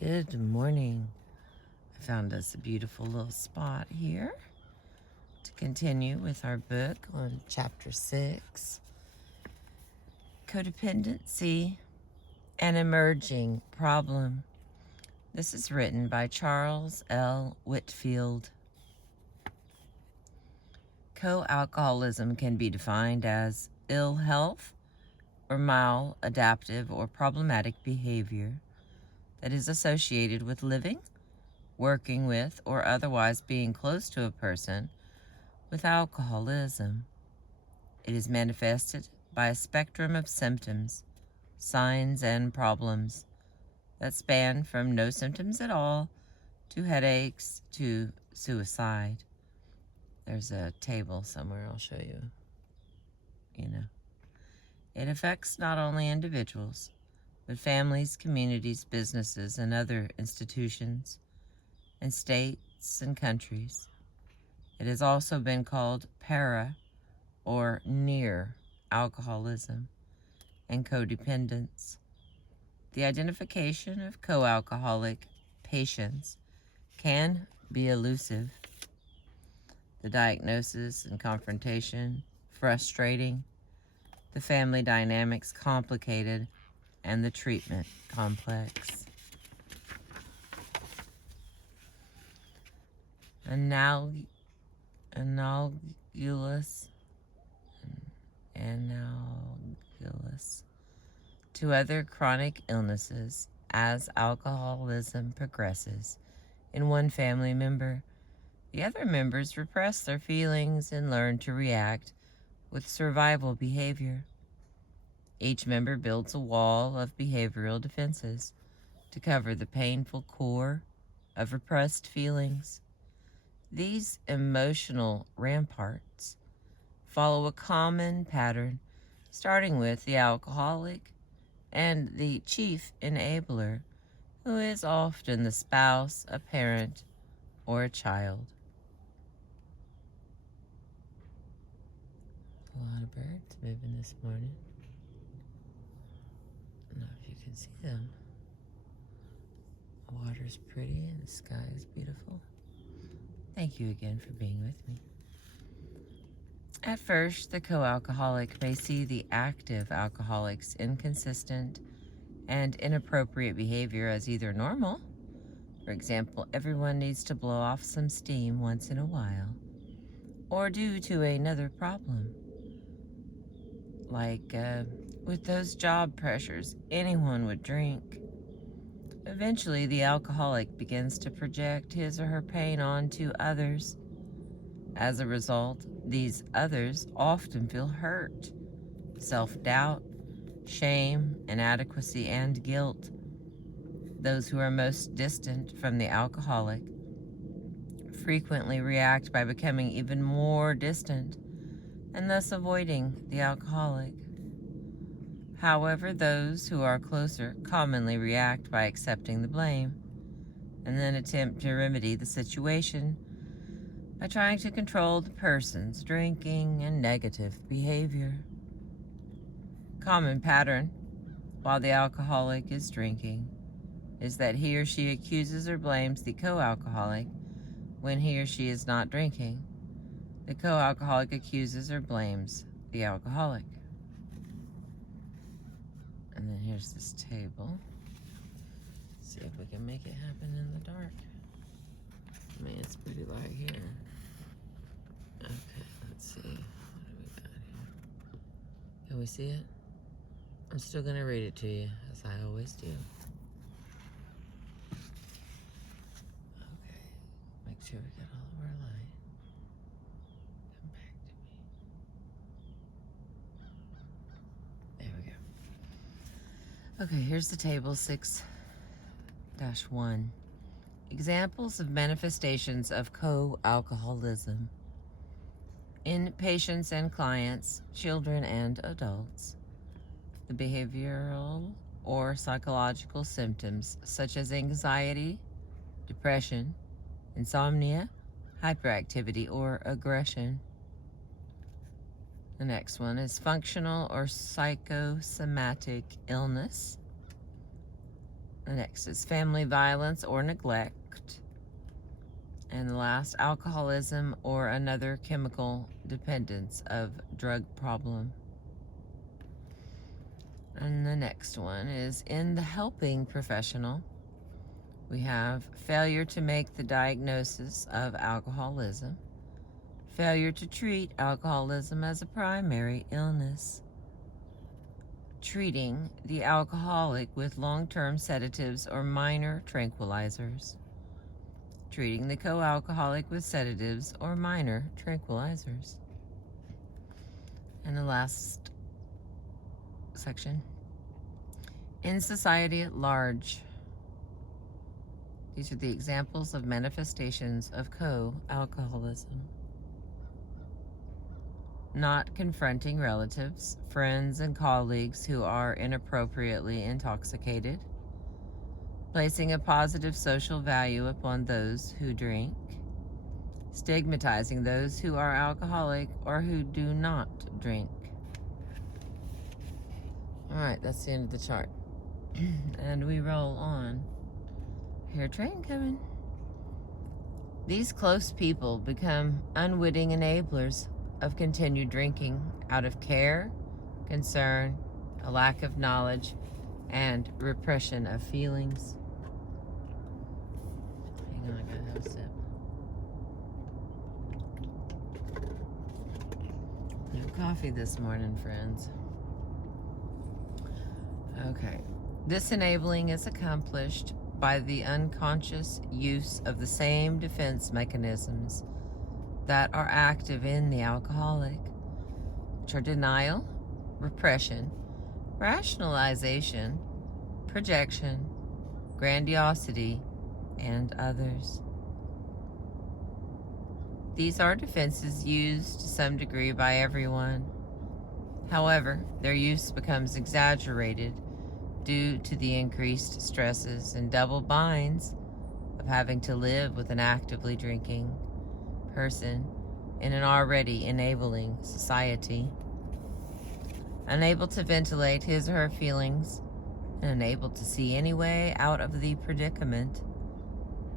Good morning. I found us a beautiful little spot here to continue with our book on chapter 6, Codependency, an Emerging Problem. This is written by Charles L. Whitfield. Co-alcoholism can be defined as ill health or maladaptive or problematic behavior that is associated with living, working with, or otherwise being close to a person with alcoholism. It is manifested by a spectrum of symptoms, signs, and problems that span from no symptoms at all to headaches to suicide. There's a table somewhere I'll show you. It affects not only individuals, but families, communities, businesses, and other institutions, and states and countries. It has also been called para or near alcoholism and codependence. The identification of co-alcoholic patients can be elusive. The diagnosis and confrontation frustrating, the family dynamics complicated, and the treatment complex. Analogous to other chronic illnesses, as alcoholism progresses in one family member, the other members repress their feelings and learn to react with survival behavior. Each member builds a wall of behavioral defenses to cover the painful core of repressed feelings. These emotional ramparts follow a common pattern, starting with the alcoholic and the chief enabler, who is often the spouse, a parent, or a child. A lot of birds moving this morning. I don't know if you can see them. The water's pretty and the sky is beautiful. Thank you again for being with me. At first, the co-alcoholic may see the active alcoholic's inconsistent and inappropriate behavior as either normal, for example, everyone needs to blow off some steam once in a while, or due to another problem. Like, with those job pressures, anyone would drink. Eventually, the alcoholic begins to project his or her pain onto others. As a result, these others often feel hurt, self-doubt, shame, inadequacy, and guilt. Those who are most distant from the alcoholic frequently react by becoming even more distant and thus avoiding the alcoholic. However, those who are closer commonly react by accepting the blame and then attempt to remedy the situation by trying to control the person's drinking and negative behavior. Common pattern while the alcoholic is drinking is that he or she accuses or blames the co-alcoholic when he or she is not drinking. The co-alcoholic accuses or blames the alcoholic. And then here's this table. See if we can make it happen in the dark. I mean, it's pretty light here. Okay, let's see. What do we got here? Can we see it? I'm still gonna read it to you, as I always do. Okay, make sure we get all of our light. Come back to me. There we go. Okay, here's the table 6-1. Examples of manifestations of co-alcoholism in patients and clients, children and adults. The behavioral or psychological symptoms such as anxiety, depression, insomnia, hyperactivity, or aggression. The next one is functional or psychosomatic illness. The next is family violence or neglect. And the last, alcoholism or another chemical dependence of drug problem. And the next one is in the helping professional. We have failure to make the diagnosis of alcoholism, failure to treat alcoholism as a primary illness, treating the alcoholic with long-term sedatives or minor tranquilizers, treating the co-alcoholic with sedatives or minor tranquilizers. And the last section, in society at large. These are the examples of manifestations of co-alcoholism. Not confronting relatives, friends, and colleagues who are inappropriately intoxicated. Placing a positive social value upon those who drink. Stigmatizing those who are alcoholic or who do not drink. All right, that's the end of the chart. And we roll on. Here, train coming. These close people become unwitting enablers of continued drinking out of care, concern, a lack of knowledge, and repression of feelings. Hang on, I gotta have a sip. No coffee this morning, friends. Okay. This enabling is accomplished by the unconscious use of the same defense mechanisms that are active in the alcoholic, which are denial, repression, rationalization, projection, grandiosity, and others. These are defenses used to some degree by everyone. However, their use becomes exaggerated due to the increased stresses and double binds of having to live with an actively drinking person in an already enabling society. Unable to ventilate his or her feelings and unable to see any way out of the predicament,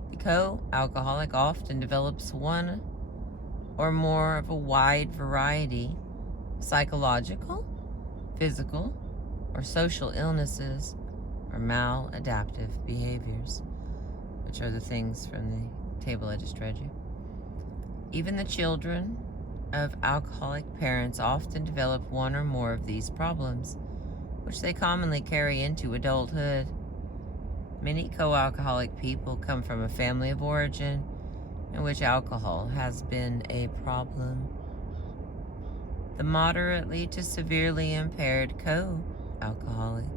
the co-alcoholic often develops one or more of a wide variety of psychological, physical, or social illnesses or maladaptive behaviors, which are the things from the table I just read you. Even the children of alcoholic parents often develop one or more of these problems, which they commonly carry into adulthood. Many co-alcoholic people come from a family of origin in which alcohol has been a problem. The moderately to severely impaired co-alcoholic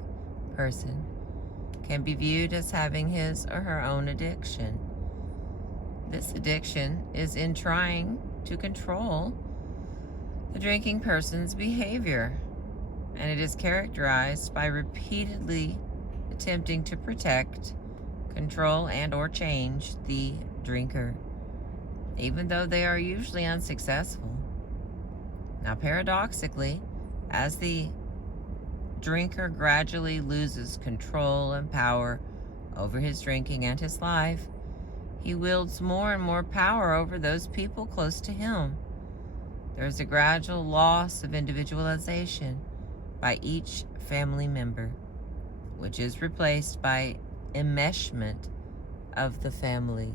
person can be viewed as having his or her own addiction. This addiction is in trying to control the drinking person's behavior, and it is characterized by repeatedly attempting to protect, control, and or change the drinker, even though they are usually unsuccessful. Now, paradoxically, as the drinker gradually loses control and power over his drinking and his life, he wields more and more power over those people close to him. There is a gradual loss of individualization by each family member, which is replaced by enmeshment of the family.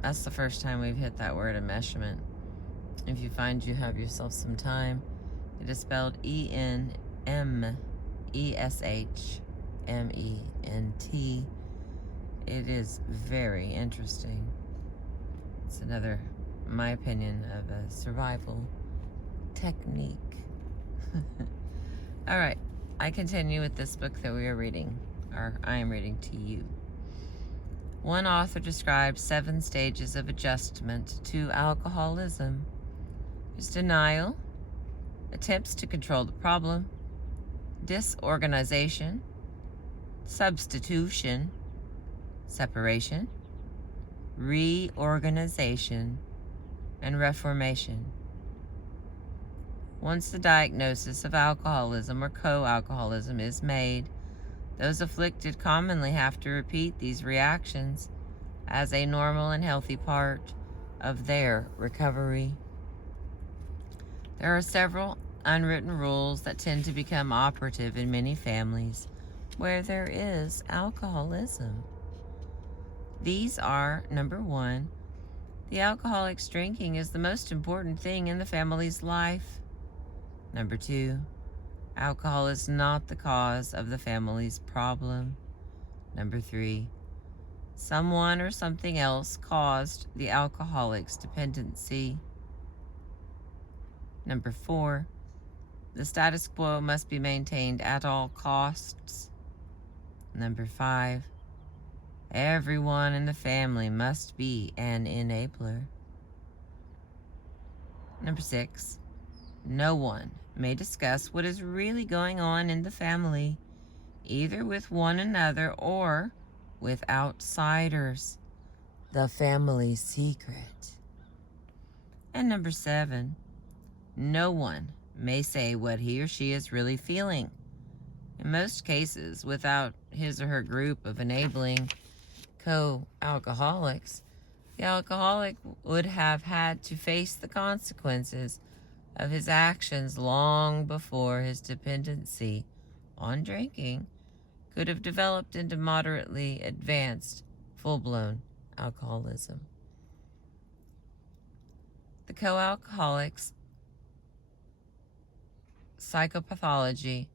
That's the first time we've hit that word, enmeshment. If you find you have yourself some time, it is spelled E-N-M-E-S-H-M-E-N-T. It is very interesting. It's another, in my opinion, of a survival technique. All right, I continue with this book that we are reading, or I am reading to you. One author describes 7 stages of adjustment to alcoholism. There's denial, attempts to control the problem, disorganization, substitution, separation, reorganization, and reformation. Once the diagnosis of alcoholism or co-alcoholism is made, Those afflicted commonly have to repeat these reactions as a normal and healthy part of their recovery. There are several unwritten rules that tend to become operative in many families where there is alcoholism. These are, number one, the alcoholic's drinking is the most important thing in the family's life. Number two, alcohol is not the cause of the family's problem. Number three, someone or something else caused the alcoholic's dependency. Number four, the status quo must be maintained at all costs. Number five, everyone in the family must be an enabler. Number six, no one may discuss what is really going on in the family, either with one another or with outsiders. The family secret. And number seven, no one may say what he or she is really feeling. In most cases, without his or her group of enabling co-alcoholics, the alcoholic would have had to face the consequences of his actions long before his dependency on drinking could have developed into moderately advanced, full-blown alcoholism. The co-alcoholic's psychopathology,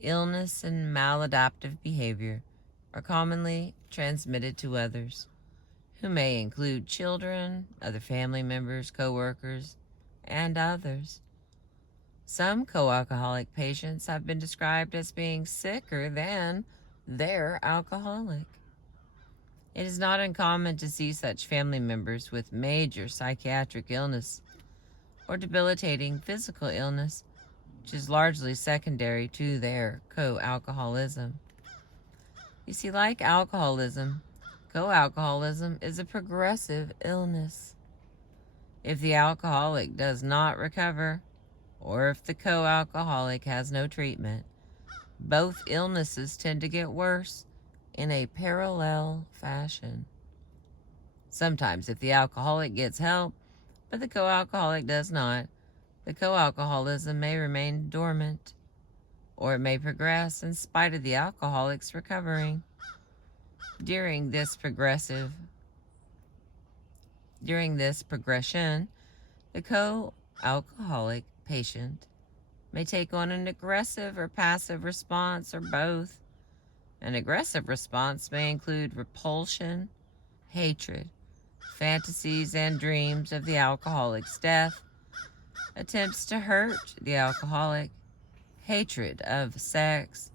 illness, and maladaptive behavior are commonly transmitted to others, who may include children, other family members, co-workers, and others. Some co-alcoholic patients have been described as being sicker than their alcoholic. It is not uncommon to see such family members with major psychiatric illness or debilitating physical illness, which is largely secondary to their co-alcoholism. You see, like alcoholism, co-alcoholism is a progressive illness. If the alcoholic does not recover, or if the co-alcoholic has no treatment, both illnesses tend to get worse in a parallel fashion. Sometimes if the alcoholic gets help, but the co-alcoholic does not, the co-alcoholism may remain dormant, or it may progress in spite of the alcoholic's recovering. During this progression, the co-alcoholic patient may take on an aggressive or passive response, or both. An aggressive response may include repulsion, hatred, fantasies and dreams of the alcoholic's death, attempts to hurt the alcoholic, hatred of sex,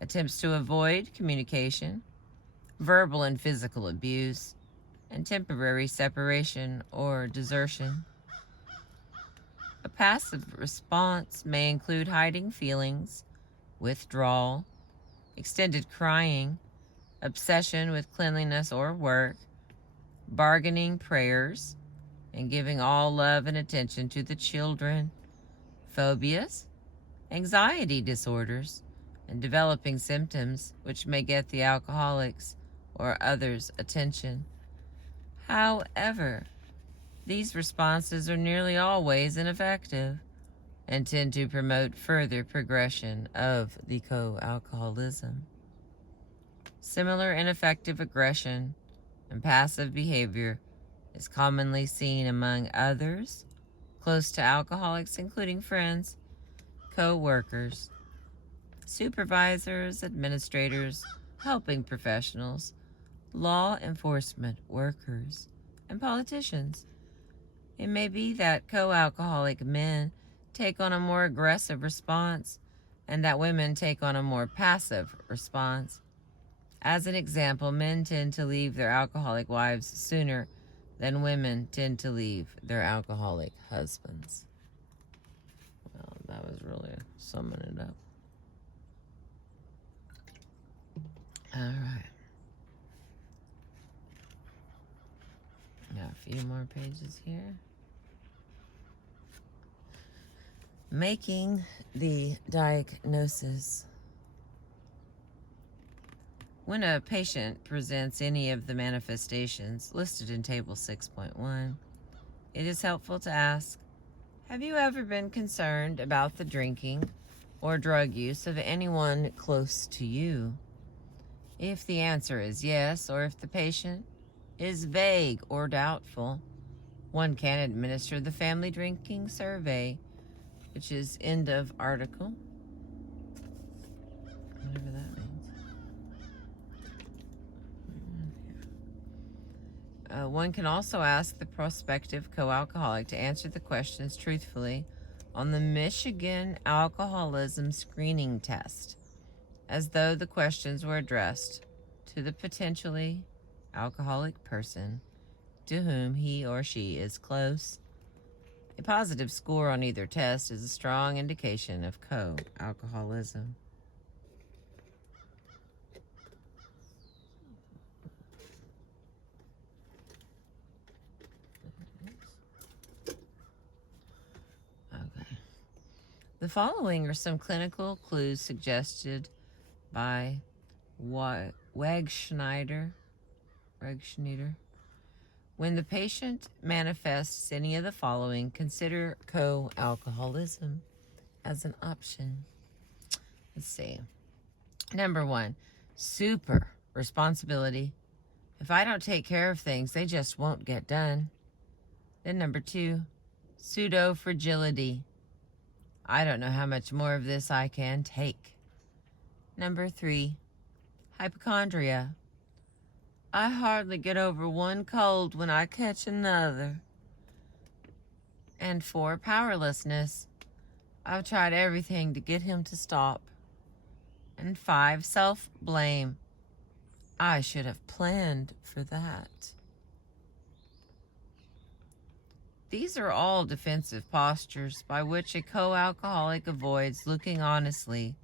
attempts to avoid communication, verbal and physical abuse, and temporary separation or desertion. A passive response may include hiding feelings, withdrawal, extended crying, obsession with cleanliness or work, bargaining prayers, and giving all love and attention to the children, phobias, anxiety disorders, and developing symptoms which may get the alcoholic's or others' attention. However, these responses are nearly always ineffective and tend to promote further progression of the co-alcoholism. Similar ineffective aggression and passive behavior is commonly seen among others close to alcoholics, including friends, co-workers, supervisors, administrators, helping professionals, law enforcement workers, and politicians. It may be that co-alcoholic men take on a more aggressive response and that women take on a more passive response. As an example, men tend to leave their alcoholic wives sooner than women tend to leave their alcoholic husbands. Well, that was really summing it up. All right. Got a few more pages here. Making the diagnosis. When a patient presents any of the manifestations listed in Table 6.1, it is helpful to ask, have you ever been concerned about the drinking or drug use of anyone close to you? If the answer is yes, or if the patient is vague or doubtful, one can administer the family drinking survey, which is end of article, whatever that means. One can also ask the prospective co-alcoholic to answer the questions truthfully on the Michigan Alcoholism Screening Test, as though the questions were addressed to the potentially alcoholic person to whom he or she is close. A positive score on either test is a strong indication of co-alcoholism. Okay. The following are some clinical clues suggested by Wegschneider. When the patient manifests any of the following, consider co-alcoholism as an option. Let's see. Number 1, super responsibility. If I don't take care of things, they just won't get done. Then number 2, pseudo fragility. I don't know how much more of this I can take. Number 3, hypochondria. I hardly get over one cold when I catch another. And 4, powerlessness. I've tried everything to get him to stop. And 5, self-blame. I should have planned for that. These are all defensive postures by which a co-alcoholic avoids looking honestly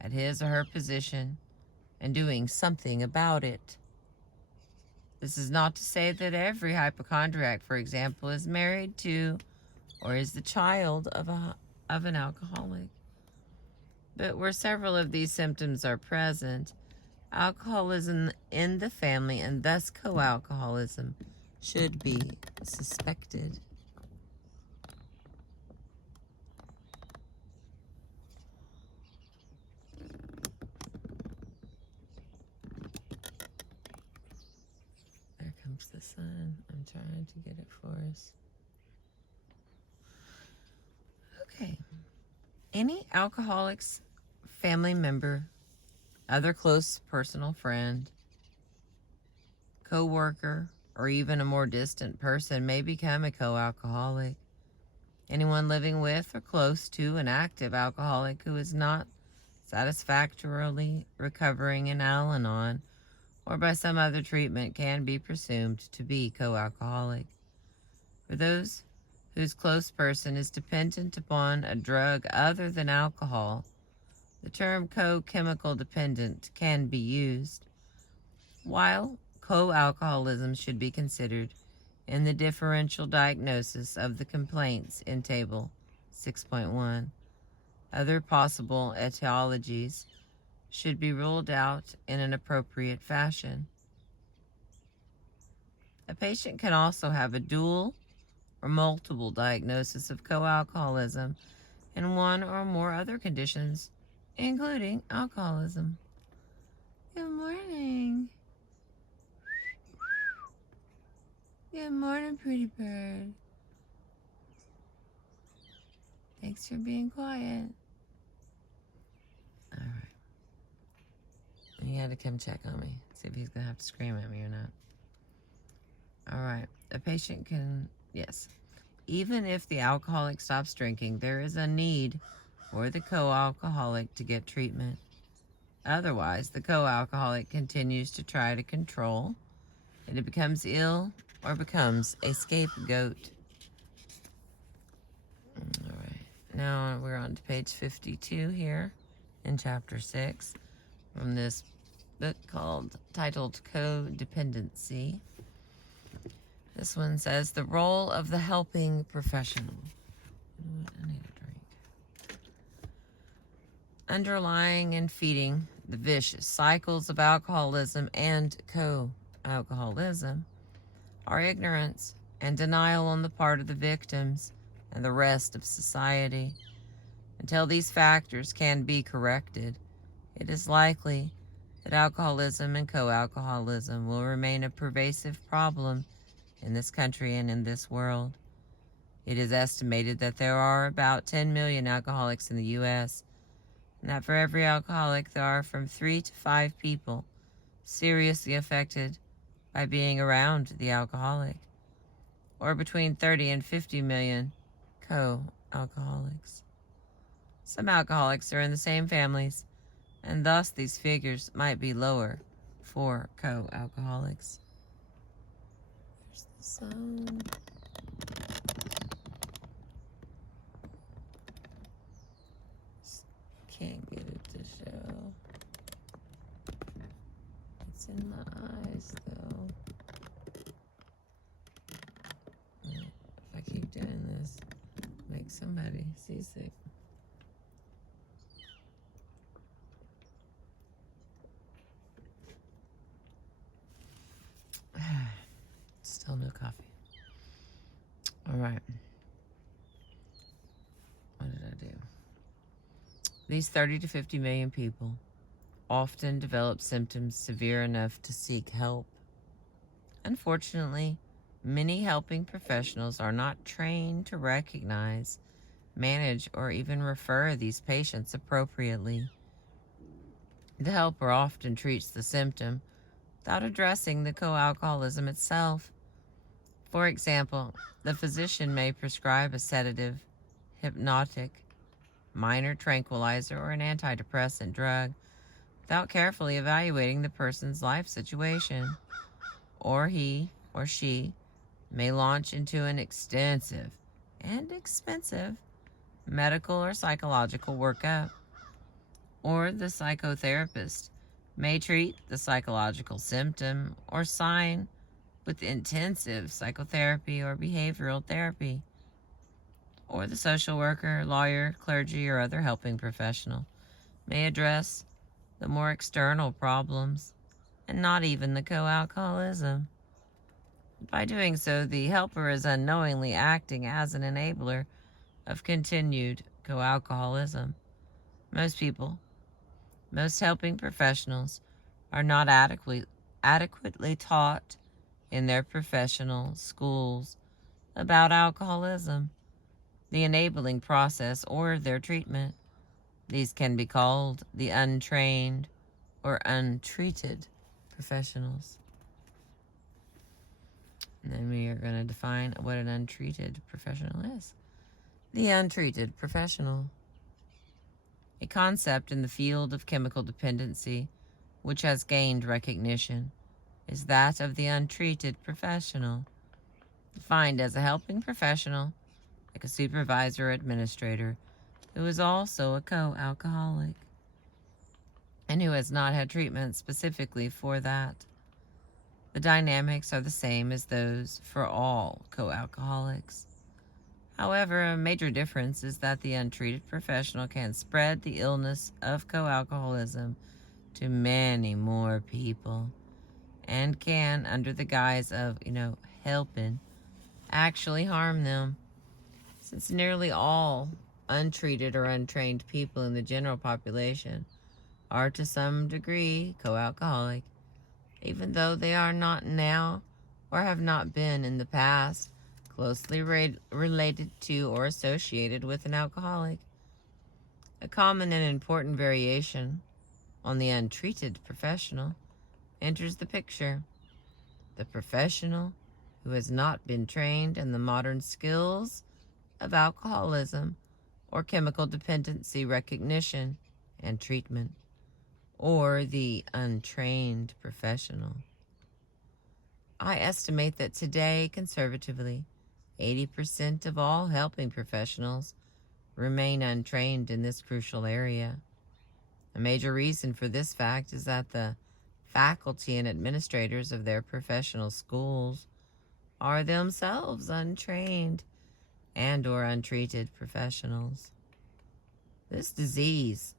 at his or her position and doing something about it. This is not to say that every hypochondriac, for example, is married to or is the child of an alcoholic. But where several of these symptoms are present, alcoholism in the family and thus co-alcoholism should be suspected. There comes the sun. I'm trying to get it for us. Okay. Any alcoholic's family member, other close personal friend, co-worker, or even a more distant person may become a co-alcoholic. Anyone living with or close to an active alcoholic who is not satisfactorily recovering in Al-Anon or by some other treatment can be presumed to be co-alcoholic. For those whose close person is dependent upon a drug other than alcohol, the term co-chemical dependent can be used. While co-alcoholism should be considered in the differential diagnosis of the complaints in Table 6.1, other possible etiologies should be ruled out in an appropriate fashion. A patient can also have a dual or multiple diagnosis of co-alcoholism and one or more other conditions, including alcoholism. Good morning. Good morning, pretty bird. Thanks for being quiet. All right. He had to come check on me, see if he's going to have to scream at me or not. All right. A patient can, yes. Even if the alcoholic stops drinking, there is a need for the co-alcoholic to get treatment. Otherwise, the co-alcoholic continues to try to control, and it becomes ill or becomes a scapegoat. All right. Now we're on to page 52 here in chapter 6 from this book titled Co-Dependency. This one says, the role of the helping professional. You know what? I need a drink. Underlying and feeding The vicious cycles of alcoholism and co-alcoholism are ignorance and denial on the part of the victims and the rest of society. Until these factors can be corrected, it is likely that alcoholism and co-alcoholism will remain a pervasive problem in this country and in this world. It is estimated that there are about 10 million alcoholics in the U.S., and that for every alcoholic there are from 3 to 5 people seriously affected by being around the alcoholic, or between 30 and 50 million co-alcoholics. Some alcoholics are in the same families, and thus these figures might be lower for co-alcoholics. There's the sun. Can't get it to show. It's in my eyes, though. If I keep doing this, make somebody seasick. Still no coffee. All right. What did I do? These 30 to 50 million people often develop symptoms severe enough to seek help. Unfortunately, many helping professionals are not trained to recognize, manage, or even refer these patients appropriately. The helper often treats the symptom without addressing the co-alcoholism itself. For example, the physician may prescribe a sedative, hypnotic, minor tranquilizer, or an antidepressant drug without carefully evaluating the person's life situation. Or he or she may launch into an extensive and expensive medical or psychological workup. Or the psychotherapist may treat the psychological symptom or sign with intensive psychotherapy or behavioral therapy. Or the social worker, lawyer, clergy, or other helping professional may address the more external problems and not even the co-alcoholism. By doing so, the helper is unknowingly acting as an enabler of continued co-alcoholism. Most helping professionals are not adequately taught in their professional schools about alcoholism, the enabling process, or their treatment. These can be called the untrained or untreated professionals. And then we are going to define what an untreated professional is. The untreated professional, a concept in the field of chemical dependency which has gained recognition, is that of the untreated professional, defined as a helping professional, like a supervisor or administrator, who is also a co-alcoholic and who has not had treatment specifically for that. The dynamics are the same as those for all co-alcoholics. However, a major difference is that the untreated professional can spread the illness of co-alcoholism to many more people and can, under the guise of, helping, actually harm them. Since nearly all untreated or untrained people in the general population are to some degree co-alcoholic, even though they are not now or have not been in the past closely related to or associated with an alcoholic. A common and important variation on the untreated professional enters the picture. The professional who has not been trained in the modern skills of alcoholism or chemical dependency recognition and treatment, or the untrained professional. I estimate that today, conservatively, 80% of all helping professionals remain untrained in this crucial area. A major reason for this fact is that the faculty and administrators of their professional schools are themselves untrained and or untreated professionals. This disease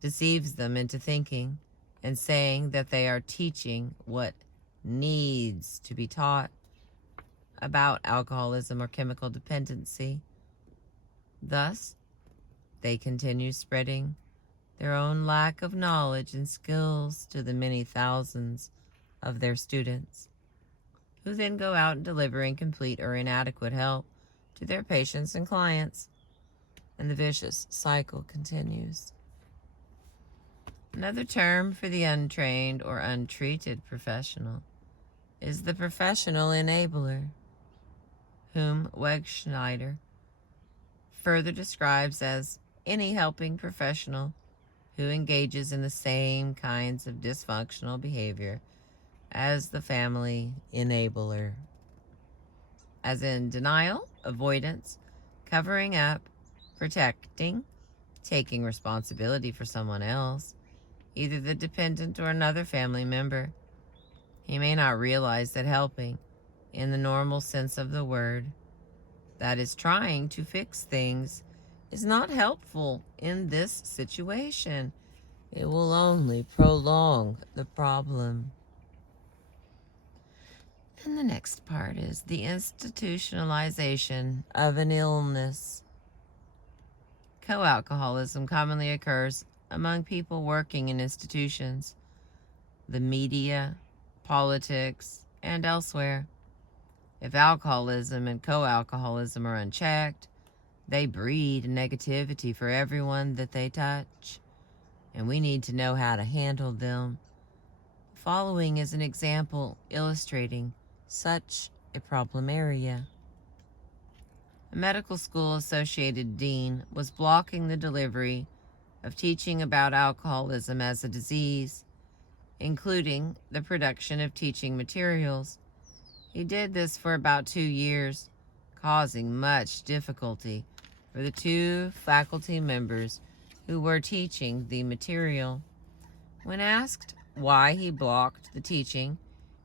deceives them into thinking and saying that they are teaching what needs to be taught about alcoholism or chemical dependency. Thus, they continue spreading their own lack of knowledge and skills to the many thousands of their students, who then go out and deliver incomplete or inadequate help to their patients and clients, and the vicious cycle continues. Another term for the untrained or untreated professional is the professional enabler, whom Wegschneider further describes as any helping professional who engages in the same kinds of dysfunctional behavior as the family enabler, as in denial, avoidance, covering up, protecting, taking responsibility for someone else, either the dependent or another family member. He may not realize that helping, in the normal sense of the word, that is trying to fix things, is not helpful in this situation. It will only prolong the problem. And the next part is the institutionalization of an illness. Co-alcoholism commonly occurs among people working in institutions, the media, politics, and elsewhere. If alcoholism and co-alcoholism are unchecked, they breed negativity for everyone that they touch, and we need to know how to handle them. The following is an example illustrating such a problem area. A medical school associated dean was blocking the delivery of teaching about alcoholism as a disease, including the production of teaching materials. He did this for about 2 years, causing much difficulty for the 2 faculty members who were teaching the material. When asked why he blocked the teaching,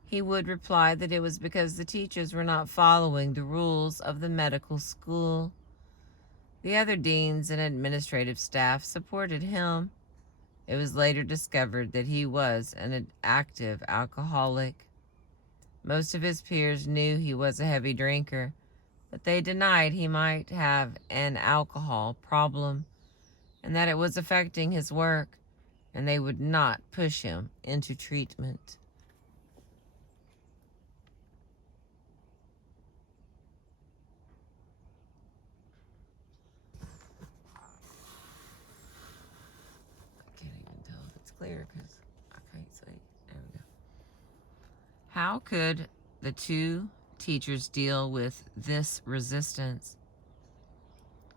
he would reply that it was because the teachers were not following the rules of the medical school. The other deans and administrative staff supported him. It was later discovered that he was an active alcoholic. Most of his peers knew he was a heavy drinker, but they denied he might have an alcohol problem and that it was affecting his work, and they would not push him into treatment. Clear because I can't see. There we go. How could the 2 teachers deal with this resistance?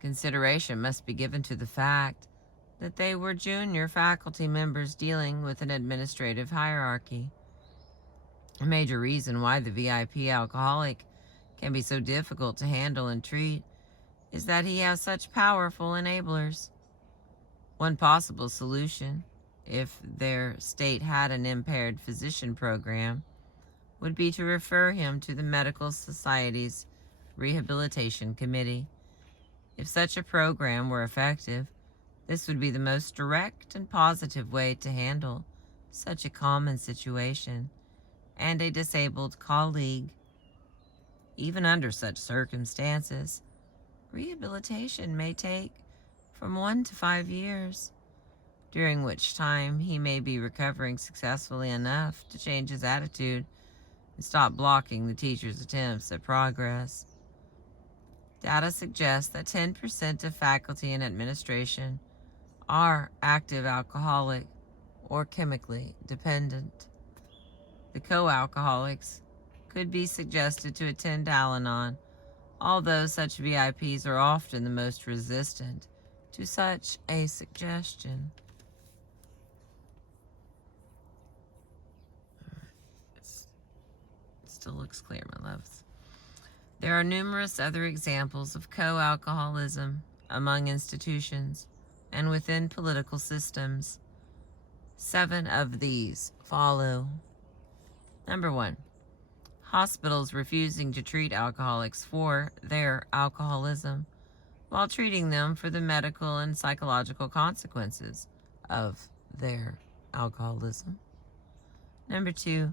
Consideration must be given to the fact that they were junior faculty members dealing with an administrative hierarchy. A major reason why the VIP alcoholic can be so difficult to handle and treat is that he has such powerful enablers. One possible solution, if their state had an impaired physician program, would be to refer him to the Medical Society's Rehabilitation Committee. If such a program were effective, this would be the most direct and positive way to handle such a common situation, and a disabled colleague. Even under such circumstances, rehabilitation may take from 1 to 5 years, during which time he may be recovering successfully enough to change his attitude and stop blocking the teacher's attempts at progress. Data suggests that 10% of faculty and administration are active alcoholic or chemically dependent. The co-alcoholics could be suggested to attend Al-Anon, although such VIPs are often the most resistant to such a suggestion. Still looks clear, my loves. There are numerous other examples of co-alcoholism among institutions and within political systems. 7 of these follow. Number 1, hospitals refusing to treat alcoholics for their alcoholism while treating them for the medical and psychological consequences of their alcoholism. Number 2,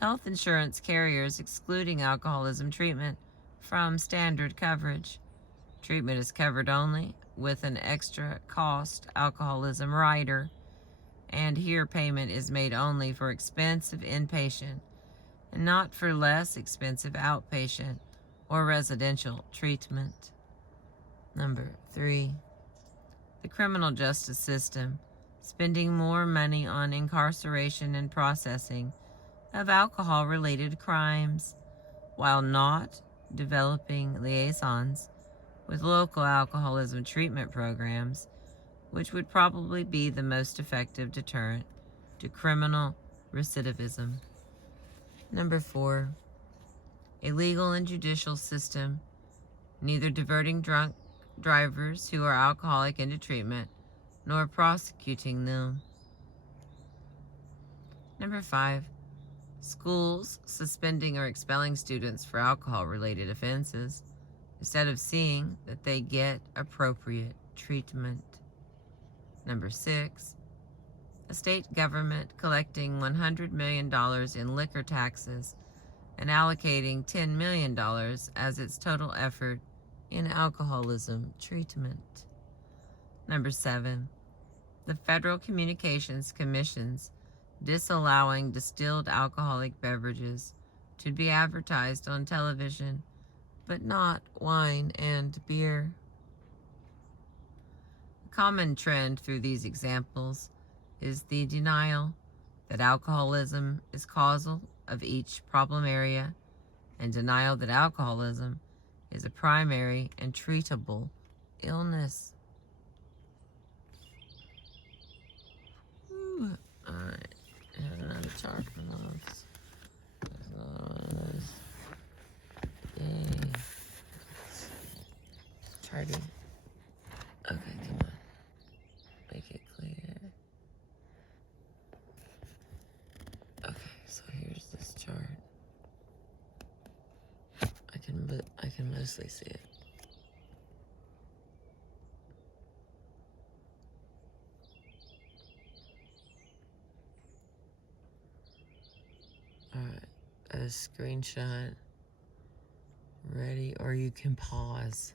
health insurance carriers excluding alcoholism treatment from standard coverage. Treatment is covered only with an extra cost alcoholism rider, and here payment is made only for expensive inpatient and not for less expensive outpatient or residential treatment. Number 3, the criminal justice system spending more money on incarceration and processing of alcohol-related crimes while not developing liaisons with local alcoholism treatment programs, which would probably be the most effective deterrent to criminal recidivism. Number 4, a legal and judicial system neither diverting drunk drivers who are alcoholic into treatment nor prosecuting them. Number 5, schools suspending or expelling students for alcohol-related offenses instead of seeing that they get appropriate treatment. Number 6, a state government collecting $100 million in liquor taxes and allocating $10 million as its total effort in alcoholism treatment. Number 7, the Federal Communications Commission's disallowing distilled alcoholic beverages to be advertised on television, but not wine and beer. A common trend through these examples is the denial that alcoholism is causal of each problem area, and denial that alcoholism is a primary and treatable illness. Ooh, alright, I have another chart for those. There's another one of those. Yay. Charting. Okay, come on. Make it clear. Okay, so here's this chart. I can mostly see it. Alright, a screenshot. Ready? Or you can pause.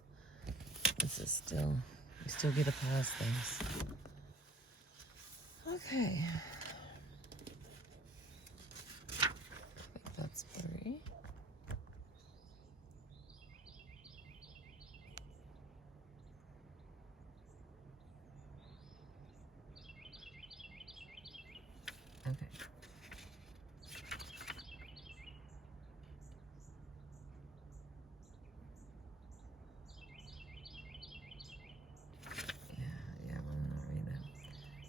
This is still, you still get to pause things. Okay. I think that's 3. Okay.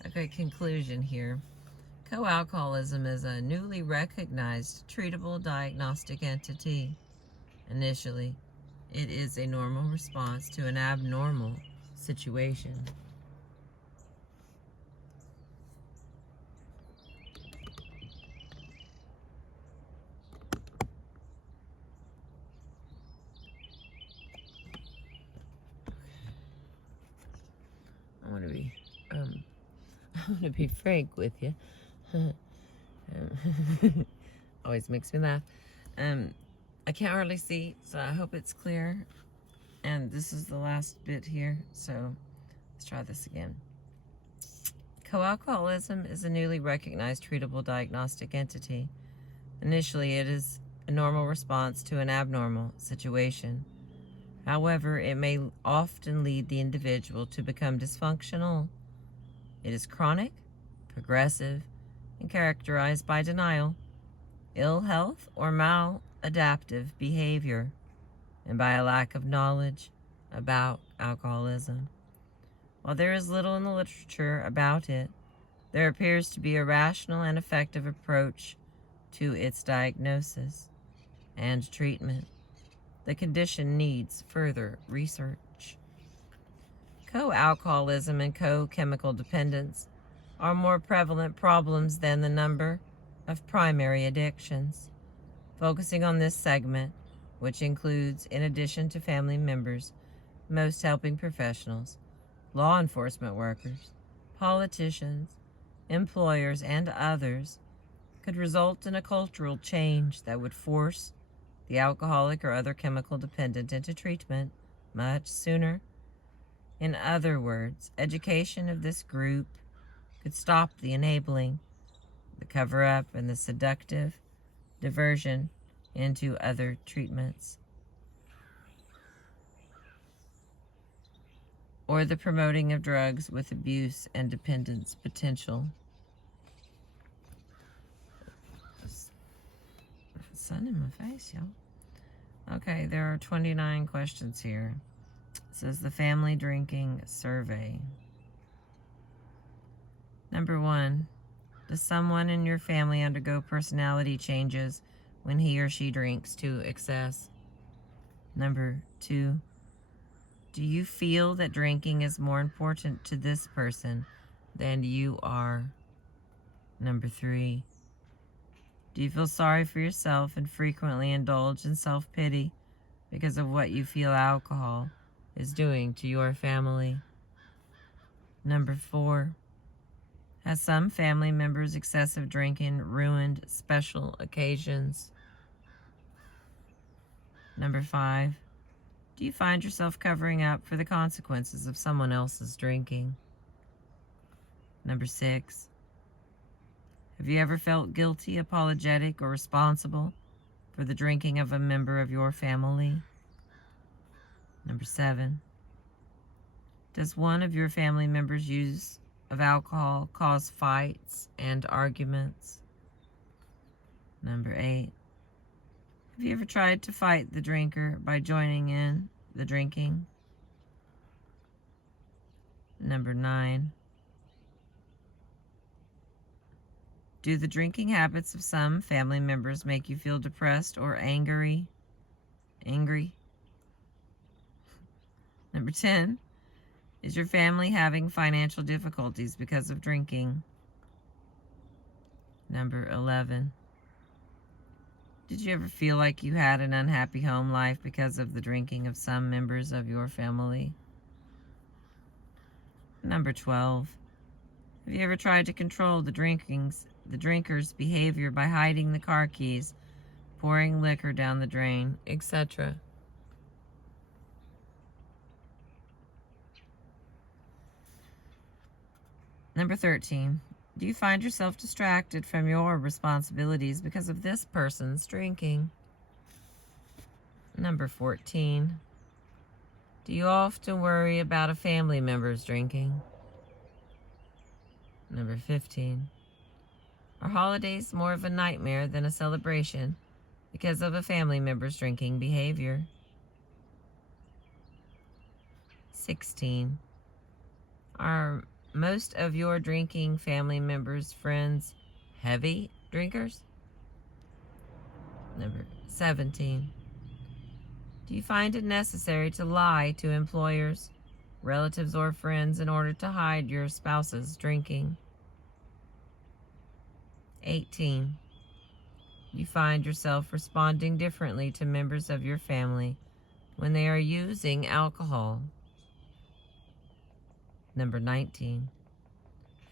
Okay, conclusion here. Co-alcoholism is a newly recognized treatable diagnostic entity. Initially, it is a normal response to an abnormal situation. I want to be frank with you. Always makes me laugh. I can't hardly see, so I hope it's clear. And this is the last bit here, so let's try this again. Co-alcoholism is a newly recognized treatable diagnostic entity. Initially, it is a normal response to an abnormal situation. However, it may often lead the individual to become dysfunctional. It is chronic, progressive, and characterized by denial, ill health, or maladaptive behavior, and by a lack of knowledge about alcoholism. While there is little in the literature about it, there appears to be a rational and effective approach to its diagnosis and treatment. The condition needs further research. Co-alcoholism and co-chemical dependence are more prevalent problems than the number of primary addictions. Focusing on this segment, which includes, in addition to family members, most helping professionals, law enforcement workers, politicians, employers, and others could result in a cultural change that would force the alcoholic or other chemical dependent into treatment much sooner. In other words, education of this group could stop the enabling, the cover-up, and the seductive diversion into other treatments, or the promoting of drugs with abuse and dependence potential. Sun in my face, y'all. Okay, there are 29 questions here. It says the family drinking survey. Number 1, does someone in your family undergo personality changes when he or she drinks to excess? Number 2, do you feel that drinking is more important to this person than you are? Number 3, do you feel sorry for yourself and frequently indulge in self-pity because of what you feel alcohol is doing to your family? Number 4, has some family members' excessive drinking ruined special occasions? Number 5, do you find yourself covering up for the consequences of someone else's drinking? Number 6, have you ever felt guilty, apologetic, or responsible for the drinking of a member of your family? Number 7, does one of your family members' use of alcohol cause fights and arguments? Number 8, have you ever tried to fight the drinker by joining in the drinking? Number 9, do the drinking habits of some family members make you feel depressed or angry? Number 10, is your family having financial difficulties because of drinking? Number 11, did you ever feel like you had an unhappy home life because of the drinking of some members of your family? Number 12, have you ever tried to control the drinker's behavior by hiding the car keys, pouring liquor down the drain, etc.? Number 13, do you find yourself distracted from your responsibilities because of this person's drinking? Number 14, do you often worry about a family member's drinking? Number 15, are holidays more of a nightmare than a celebration because of a family member's drinking behavior? 16, are most of your drinking family members' friends heavy drinkers? Number 17, do you find it necessary to lie to employers, relatives, or friends in order to hide your spouse's drinking? 18, you find yourself responding differently to members of your family when they are using alcohol? Number 19,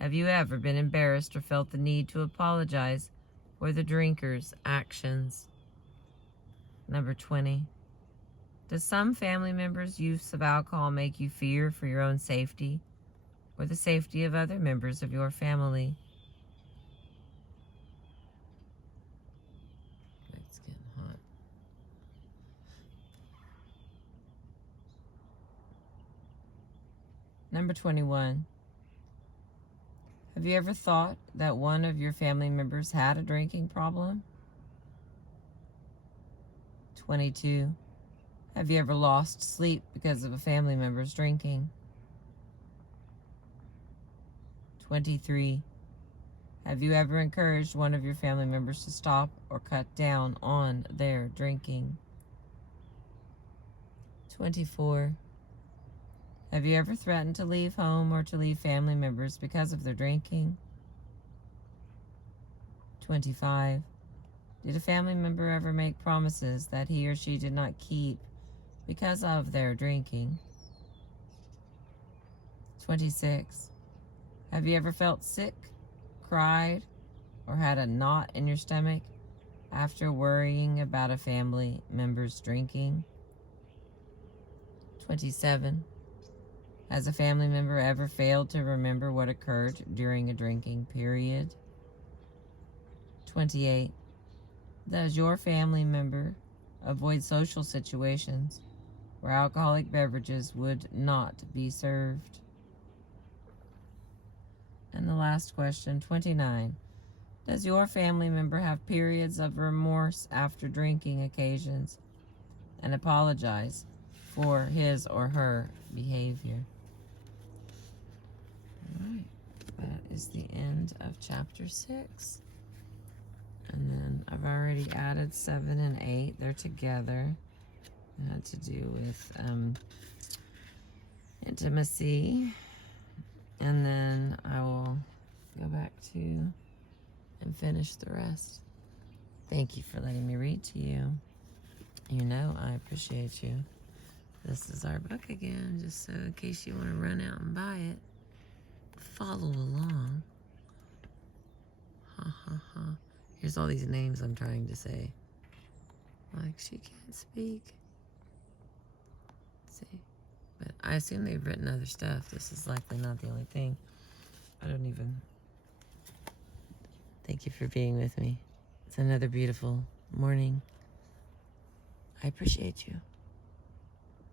have you ever been embarrassed or felt the need to apologize for the drinker's actions? Number 20, does some family members' use of alcohol make you fear for your own safety or the safety of other members of your family? It's getting hot. Number 21, have you ever thought that one of your family members had a drinking problem? 22, have you ever lost sleep because of a family member's drinking? 23, have you ever encouraged one of your family members to stop or cut down on their drinking? 24, have you ever threatened to leave home or to leave family members because of their drinking? 25, did a family member ever make promises that he or she did not keep because of their drinking? 26, Have you ever felt sick, cried, or had a knot in your stomach after worrying about a family member's drinking? 27. Has a family member ever failed to remember what occurred during a drinking period? 28. Does your family member avoid social situations where alcoholic beverages would not be served? And the last question, 29. Does your family member have periods of remorse after drinking occasions and apologize for his or her behavior? All right, that is the end of chapter 6. And then I've already added 7 and 8. They're together. It had to do with intimacy. And then I will go back to and finish the rest. Thank you for letting me read to you. You know I appreciate you. This is our book again, just so in case you want to run out and buy it, follow along. Ha ha ha. Here's all these names I'm trying to say. Like, she can't speak. Let's see. But I assume they've written other stuff. This is likely not the only thing. I don't even... Thank you for being with me. It's another beautiful morning. I appreciate you.